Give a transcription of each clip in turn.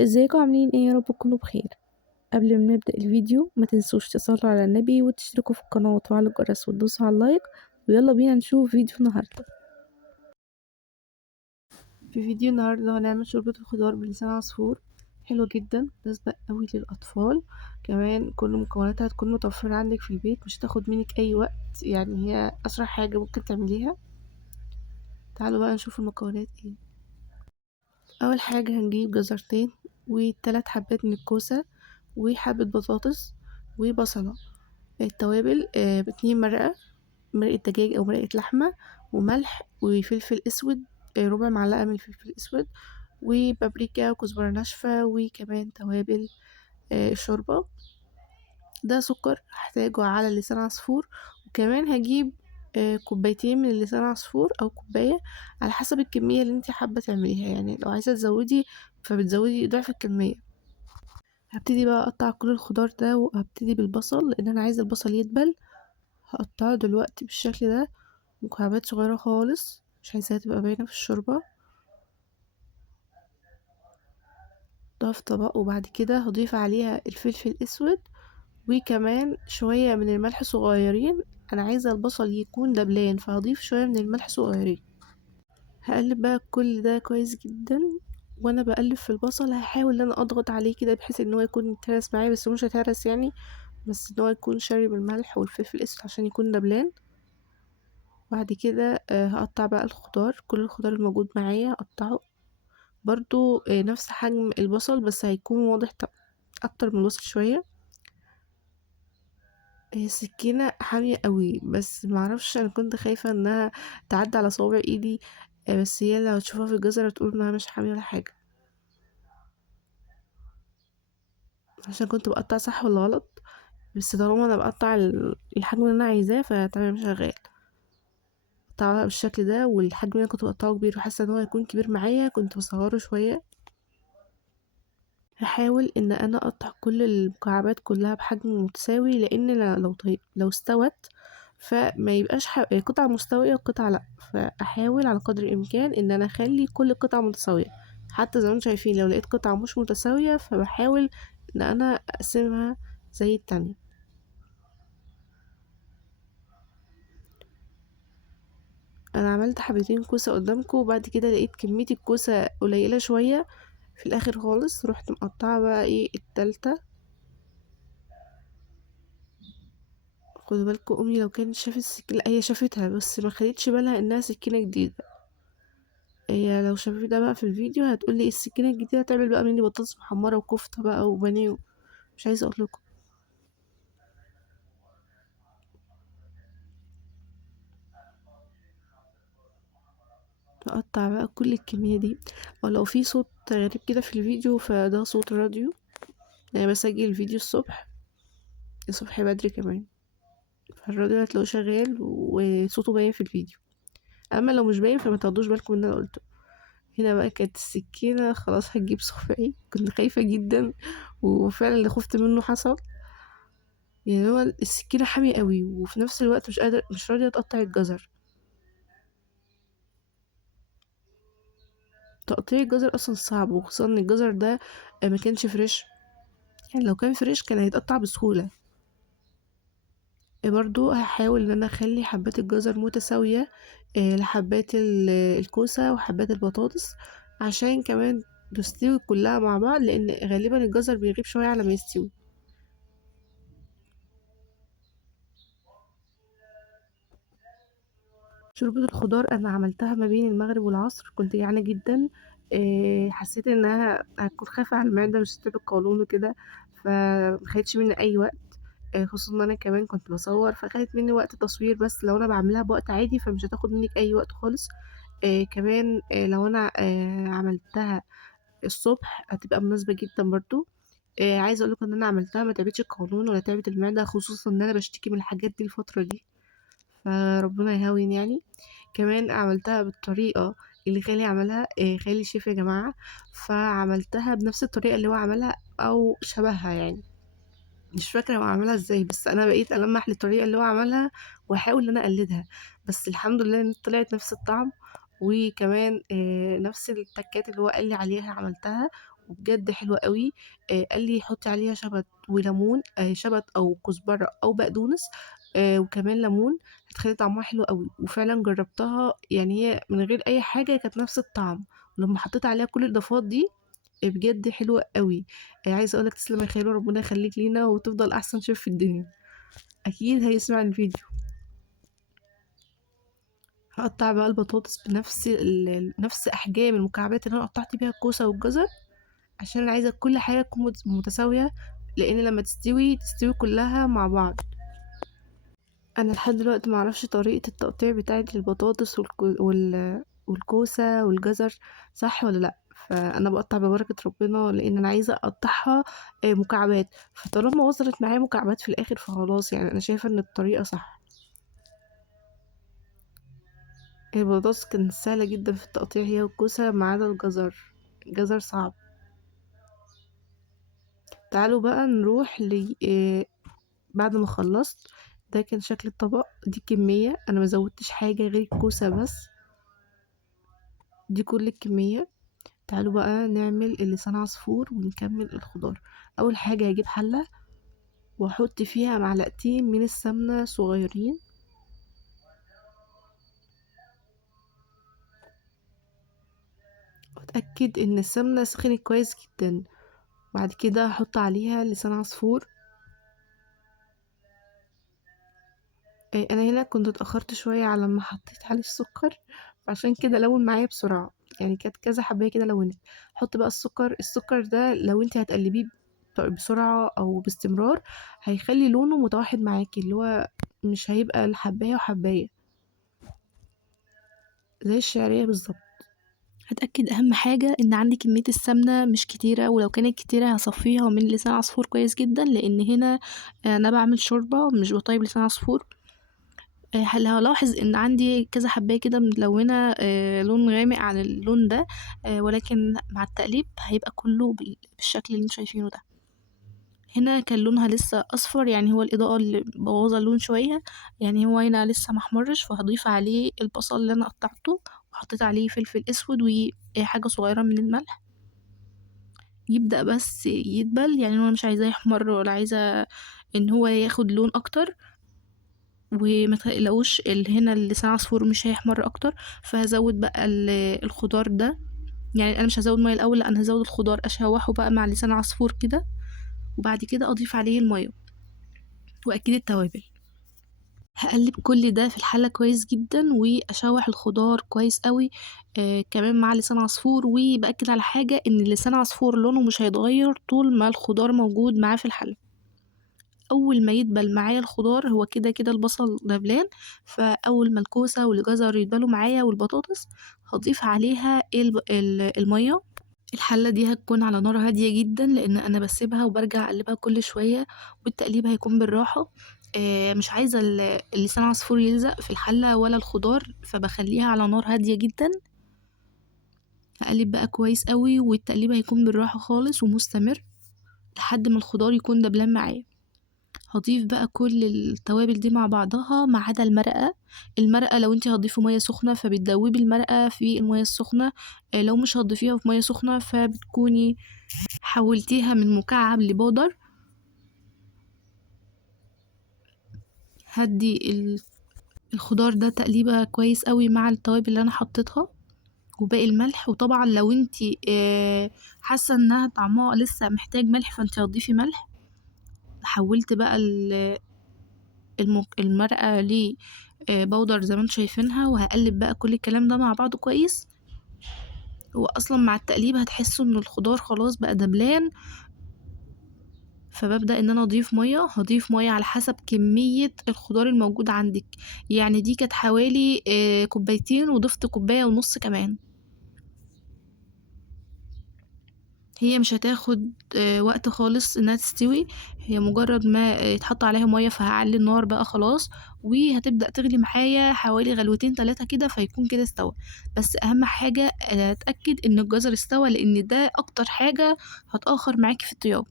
ازيكم عاملين ايه؟ يا رب تكونوا بخير. قبل ما نبدأ الفيديو ما تنسوش تصلوا على النبي وتشتركوا في القناة وتفعلوا الجرس وتدوسوا على اللايك. ويلا بينا نشوف فيديو النهاردة. في فيديو النهاردة هنعمل شوربة الخضار بلسان عصفور. حلو جدا، مناسبة قوي للأطفال. كمان كل مكوناتها هتكون متوفرة عندك في البيت، مش هتاخد منك أي وقت، يعني هي أسرع حاجة ممكن تعمليها. تعالوا بقى نشوف المكونات ايه. أول حاجة هنجيب جزرتين و3 حبات من الكوسة وحبة بطاطس وبصلة. التوابل 2 مرقة دجاج أو مرقة لحمة، وملح وفلفل أسود، ربع معلقة من الفلفل الأسود، وبابريكا وكزبرة ناشفة، وكمان توابل الشوربة. ده سكر هحتاجه على لسان عصفور. وكمان هجيب كوبايتين من لسان عصفور أو كوباية، على حسب الكمية اللي انتي حابة تعمليها. يعني لو عايزة تزودي فبتزودي ضعف الكمية. هبتدي بقى أقطع كل الخضار ده، وهبتدي بالبصل لأن أنا عايزة البصل يدبل. هقطعه دلوقتي بالشكل ده مكعبات صغيرة خالص، مش عايزاها تبقى باينة في الشوربة. ده في طبق، وبعد كده هضيف عليها الفلفل الأسود وكمان شوية من الملح صغيرين. أنا عايزة البصل يكون دبلان، فهضيف شوية من الملح صغيرين. هقلب بقى كل ده كويس جدا. وانا بقلب في البصل هحاول ان انا اضغط عليه كده بحيث ان هو يكون يتهرس معايا، بس هو مش هيتهرس يعني، بس ان هو يكون شارب الملح والفلفل الاسود عشان يكون دبلان. بعد كده هقطع بقى الخضار، كل الخضار الموجود معايا هقطعه برضو نفس حجم البصل، بس هيكون واضح اكتر من البصل شوية. هي السكينة حامية قوي، بس معرفش، انا كنت خايفة انها تعدي على صوابع ايدي. بس هي لو تشوفها في الجزرة تقول انها مش حامية ولا حاجة، عشان كنت بقطع صح ولا غلط. بس طالما انا بقطع الحجم اللي انا عايزاه فتمام شغال. قطعها بالشكل ده، والحجم اللي انا كنت بقطعه كبير وحاسه ان هو هيكون كبير معايا كنت بصغره شويه. هحاول ان انا اقطع كل المكعبات كلها بحجم متساوي، لان لو استوت فما يبقاش قطعة مستوية وقطعة لا. فاحاول على قدر الامكان ان انا اخلي كل قطعة متساوية. حتى زي ما انتم شايفين لو لقيت قطعة مش متساوية فبحاول ان انا اقسمها زي التانية. انا عملت حبتين كوسة قدامكم، وبعد كده لقيت كمية الكوسة قليلة شوية في الاخر خالص، رحت مقطعة بقى ايه التالتة. خدوا بالكم امي لو كانت شافت السكينة، لا هي شافتها بس ما خدتش بالها انها سكينة جديدة. هي لو شافتها بقى في الفيديو هتقولي ايه السكينة الجديدة، تعمل بقى مني بطاطس محمرة وكفتة بقى وبانيه. مش عايزة اقول لكم. اقطع بقى كل الكمية دي. ولو في صوت غريب كده في الفيديو فده صوت راديو، يعني بسجل الفيديو الصبح بدري كمان، فالراديو هتلاقوه شغال وصوته باين في الفيديو. اما لو مش باين فما تاخدوش بالكم من اللي انا قلته. هنا بقى كانت السكينة خلاص هتجيب صفعي، كنت خايفة جدا، وفعلا اللي خفت منه حصل. يعني هو السكينة حامية قوي، وفي نفس الوقت مش راضية تقطع الجزر. تقطيع الجزر اصلا صعب، وخصوصا ان الجزر ده ما كانش فريش. يعني لو كان فريش كان هيتقطع بسهولة. برضو هحاول ان انا اخلي حبات الجزر متساوية لحبات الكوسة وحبات البطاطس، عشان كمان تستوي كلها مع بعض، لان غالبا الجزر بيغيب شوية على ما يستوي. شوربة الخضار انا عملتها ما بين المغرب والعصر، كنت جعانة جدا. حسيت انها هتكون خافة على المعدة، مش هتبقى القولون وكده، فمخدتش مني اي وقت. خصوصا ان انا كمان كنت بصور، فخدت مني وقت تصوير، بس لو انا بعملها بوقت عادي فمش هتاخد منك اي وقت خالص. كمان لو انا عملتها الصبح هتبقى مناسبة جدا برضو. عايزة اقولك ان انا عملتها ما تعبتش القولون ولا تعبت المعدة، خصوصا ان انا بشتكي من الحاجات دي الفترة دي، فربنا يهون يعني. كمان عملتها بالطريقة اللي خالي عملها. خالي شيف يا جماعة، فعملتها بنفس الطريقة اللي هو عملها او شبهها يعني. مش فاكرة هو عملها ازاي، بس انا بقيت ألمح للطريقة اللي هو عملها واحاول ان انا اقلدها. بس الحمد لله ان طلعت نفس الطعم، وكمان نفس التكات اللي هو قال لي عليها عملتها، وبجد حلوة أوي. قال لي حُطّي عليها شبت وليمون، شبت أو كزبرة أو بقدونس، وكمان ليمون، هتخلّي طعمها حلو أوي. وفعلًا جرّبتها، يعني هي من غير أي حاجة كانت نفس الطعم، ولمّا حطيت عليها كل الإضافات دي بجد حلوة أوي. عايزة أقول لك تسلم يا خالو، ربنا يخلّيك لينا وتفضل أحسن شيف في الدنيا. أكيد هيسمع الفيديو. هاقطّع بقى البطاطس بنفس نفس أحجام المكعبات اللي أنا قطّعت بيها الكوسة والجزر، عشان أنا عايزة كل حاجة تكون متساوية، لإن لمّا تستوي كلّها مع بعض. أنا لحد دلوقتي ما أعرفش طريقة التقطيع بتاعة البطاطس والكوسة والجزر صح والّا لأ، فأنا باقطّع ببركة ربنا، لإن أنا عايزة أقطّعها مكعبات، فطالما وصلت معايا مكعبات في الآخر فخلاص، يعني أنا شايفة إن الطريقة صح. البطاطس كانت سهلة جدًا في التقطيع هي والكوسة ما عدا الجزر، الجزر صعب. تعالوا بقى نروح بعد ما خلّصت، ده كان شكل الطبق، دي كمية، أنا ما زوّدتش حاجة غير الكوسة بس، دي كل الكمية. تعالوا بقى نعمل اللسان عصفور ونكمل الخضار. أول حاجة هاجيب حلة وأحط فيها معلقتين من السمنة صغيرين، وأتأكد إن السمنة سخنت كويس جدًا. بعد كده هاحط عليها لسان عصفور. أنا هنا كنت اتأخرت شوية على ما حطيت عليه السكر، فعشان كده لوّن معايا بسرعة، يعني كانت كذا حباية كده لوّنت. حُطّي بقى السكر ده لو أنتِ هتقلبيه بسرعة أو باستمرار هيخلّي لونه متوحد معاكِ، اللي هو مش هيبقى الحباية وحباية، زي الشعرية بالضبط. هاتأكد أهم حاجة إن عندي كمية السمنة مش كتيرة، ولو كانت كتيرة هاصفّيها من لسان عصفور كويس جدًا، لإن هنا أنا باعمل شوربة مش باطيّب لسان عصفور. هالاحظ إن عندي كذا حبّاية كده ملونة لون غامق عن اللون ده، ولكن مع التقليب هيبقى كلّه بالشكل اللي أنتم شايفينه ده. هنا كان لونها لسه أصفر، يعني هو الإضاءة اللي مبوظة اللون شوية، يعني هو هنا لسه ما احمرش، فهاضيف عليه البصل اللي أنا قطعته وحطيت عليه فلفل أسود وحاجة صغيرة من الملح، يبدأ بس يدبل، يعني أنا مش عايزاه يحمر ولا عايزة إن هو ياخد لون أكتر. وما تقلقوش هنا لسان عصفور مش هيحمر اكتر، فهزود بقى الخضار ده. يعني انا مش هزود ميه الاول، لا انا هزود الخضار اشوحه بقى مع لسان عصفور كده، وبعد كده اضيف عليه الميه واكيد التوابل. هقلب كل ده في الحله كويس جدا واشوح الخضار كويس قوي، كمان مع لسان عصفور. وباكد على حاجه ان لسان عصفور لونه مش هيتغير طول ما الخضار موجود معاه في الحله. أول ما يدبل معايا الخضار هو كده البصل دبلان، فأول ما الكوسة والجزر يدبلوا معايا والبطاطس هاضيف عليها المَيّة. الحلة دي هتكون على نار هادية جدًا، لإن أنا باسيبها وبارجع أقلبها كل شوية، والتقليب هيكون بالراحة. مش عايزة اللسان عصفور يلزق في الحلة ولا الخضار، فباخليها على نار هادية جدًا. هاقلب بقى كويس أوي، والتقليب هيكون بالراحة خالص ومستمر لحد ما الخضار يكون دبلان معايا. هاضيف بقى كل التوابل دي مع بعضها ما عدا المرقة. المرقة لو انتِ هتضيفي مَيّة سخنة فبتدوبي المرقة في المَيّة السخنة، لو مش هتضيفيها في مَيّة سخنة فبتكوني حولتيها من مكعب لبودر. هادّي الخضار ده تقليبة كويس أوي مع التوابل اللي أنا حطيتها وباقي الملح. وطبعًا لو انتِ حاسة إنها طعمها لسه محتاج ملح فانتِ هتضيفي ملح. حوّلت بقى المرقة بودر زي ما انتم شايفينها، وهقلب بقى كل الكلام ده مع بعضه كويس. هو اصلا مع التقليب هتحسوا ان الخضار خلاص بقى دبلان، فببدأ ان انا هضيف مية على حسب كمية الخضار الموجود عندك. يعني دي كانت حوالي كوبايتين وضفت كوباية ونص كمان. هي مش هتاخد وقت خالص انها تستوي، هي مجرد ما يتحط عليها ميه فهعلي النار بقى خلاص، وهتبدأ تغلي معايا حوالي غلوتين 3 كده فيكون كده استوى. بس اهم حاجة اتأكد ان الجزر استوى، لان ده اكتر حاجة هتأخر معاكي في الطياب.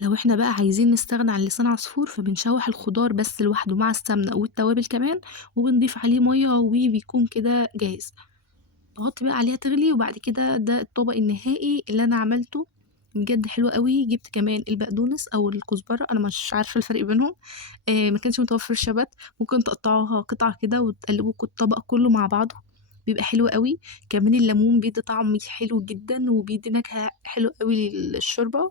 لو احنا بقى عايزين نستغنى عن لسان عصفور فبنشوح الخضار بس لوحده مع السمنة والتوابل كمان، وبنضيف عليه ميه وبيكون كده جاهز. أغطّي بقى عليها تغلي، وبعد كده ده الطبق النهائي اللي أنا عملته، بجد حلو أوي. جِبت كمان البقدونس أو الكزبرة، أنا مش عارفة الفرق بينهم، ما كانش متوفّر شبت، ممكن تقطّعوها قطع كده وتقلّبوا الطبق كلّه مع بعضه، بيبقى حلو أوي. كمان الليمون بيدّي طعم حلو جدًا، وبيدّي نكهة حلوة أوي للشوربة.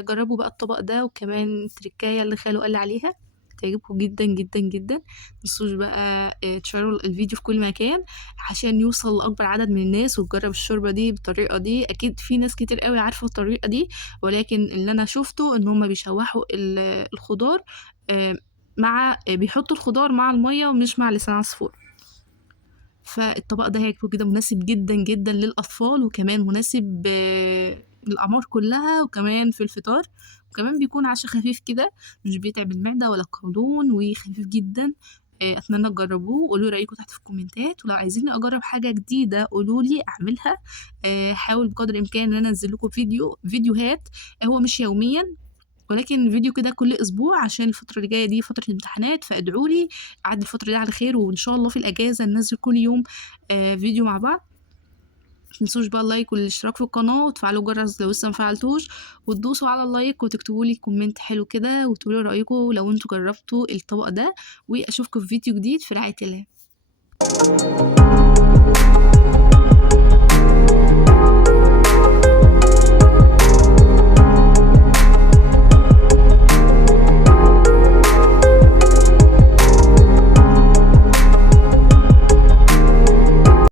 جرّبوا بقى الطبق ده، وكمان التركاية اللي خالو قال لي عليها هتعجبكم جدًا، جدًا، جدًا. متنسوش بقى تشيروا الفيديو في كل مكان عشان يوصل لأكبر عدد من الناس وتجرّب الشوربة دي بالطريقة دي. أكيد في ناس كتير أوي عارفة الطريقة دي، ولكن اللي أنا شُفته إن هُم بيشوّحوا الخضار مع بيحطّوا الخضار مع المَيّة مش مع لسان عصفور. فالطبق ده هيعجبكم جدًا، مناسب جدًا، جدًا للأطفال، وكمان مناسب للأعمار كلّها، وكمان في الفطار، وكمان بيكون عشا خفيف كده، مش بيتعب المعدة ولا القولون، وخفيف جدًا. أتمنى تجرّبوه وقولوا لي رأيكم تحت في الكومنتات، ولو عايزينّي أجرّب حاجة جديدة قولوا لي أعملها. هاحاول بقدر الإمكان إن أنا أنزّل لكم فيديوهات، هو مش يوميًا ولكن فيديو كده كل أسبوع، عشان الفترة اللي جاية دي فترة امتحانات، فادعوا لي أعدّي الفترة دي على خير، وإن شاء الله في الأجازة ننزّل كل يوم فيديو مع بعض. ما تنسوش بقى اللايك والاشتراك في القناة وتفعلوا الجرس لو لسه ما فعلتوش، وتدوسوا على اللايك وتكتبوا لي كومنت حلو كده وتقولوا لي رأيكم لو أنتم جرّبتوا الطبق ده، وأشوفكم في فيديو جديد في رعاية الله.